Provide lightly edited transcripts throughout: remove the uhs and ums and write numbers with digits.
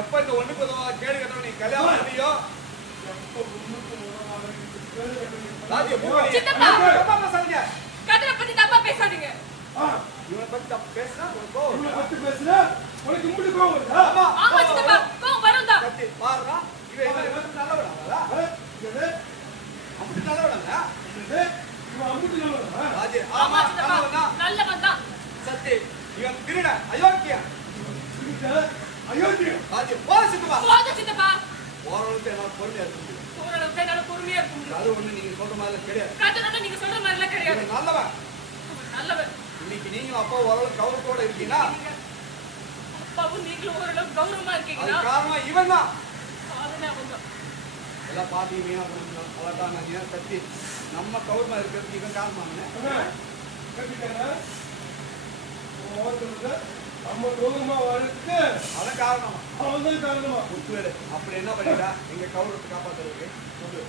எப்ப இந்த ஒண்ணுக்கு கேடு கட்டணும் நீ கல்யாணம் பண்ணியோ ராஜி சித்தப்பா கதரை பத்தி தப்பா பேசாதீங்க. இவனை பத்தி தப்பு பேசினா இவனை பத்தி பேசுனா உனக்கு இம்புட்டு கோவம் வருதா? ஆமா சித்தப்பா கோவம் வரும்டா. கத்தி பாருடா இவன் நல்லவடா இது அப்படி நல்லவடா இது இவன் அம்புட்டு நல்லவனா? ராஜி ஆமா சித்தப்பா நல்லவன் தான். சத்தி இவன் திருட அயோக்கியன் அயோக்கியம். ராஜி போக சித்தப்பா ஓரளவுக்கு என்னால பொறுமையா இருக்க முடியும். ஓரளவுக்கு என்னால பொறுமையா இருக்க முடியும். அது ஒண்ணு நீங்க சொல்ற மாதிரி கிடையாது. கதரை நீங்க சொல்ற மாதிரி எல்லாம் கிடையாது. நல்லவன் நல்லவன். இன்னைக்கு நீங்களும் அப்பா ஓரளவு கௌரவத்தோட இருக்கீங்களா? அப்பாவும் நீங்களும் ஓரளவு கௌரவமா இருக்கீங்களா? அது காரணம் இவன் தான். காரணமே அவன் தான். எல்லாம் பாத்தீங்க அவ்வளவுதான் நான் சத்தி நம்ம கௌரவமா இருக்கிறதுக்கு இவன் காரணமாங்க. கட்டிட்டானா நம்ம கௌரவமா வாழ்க்கை அதான் காரணமா அவன் தான் காரணமா முத்துவேலு அப்படி என்ன பண்ணிட்டா எங்க கௌரவத்தை காப்பாத்துறதுக்கு சொல்லு.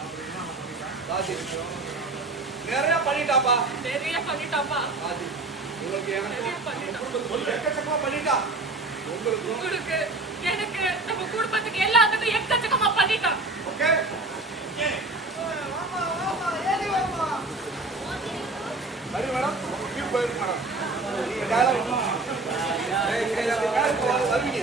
அப்படி என்ன பண்ணிட்டா ராஜி நிறைய பண்ணிட்டாப்பா ராஜி உங்களுக்கு எனக்கு எக்கச்சக்கமா பண்ணிட்டா. உங்களுக்கு எனக்கு நம்ம குடும்பத்துக்கு எல்லாத்துக்கும் எக்கச்சக்கமா பண்ணிட்டான். ஓகே சரி மேடம் உங்க போயிருக்கு மேடம் நீங்க டயலாக் வருவீங்க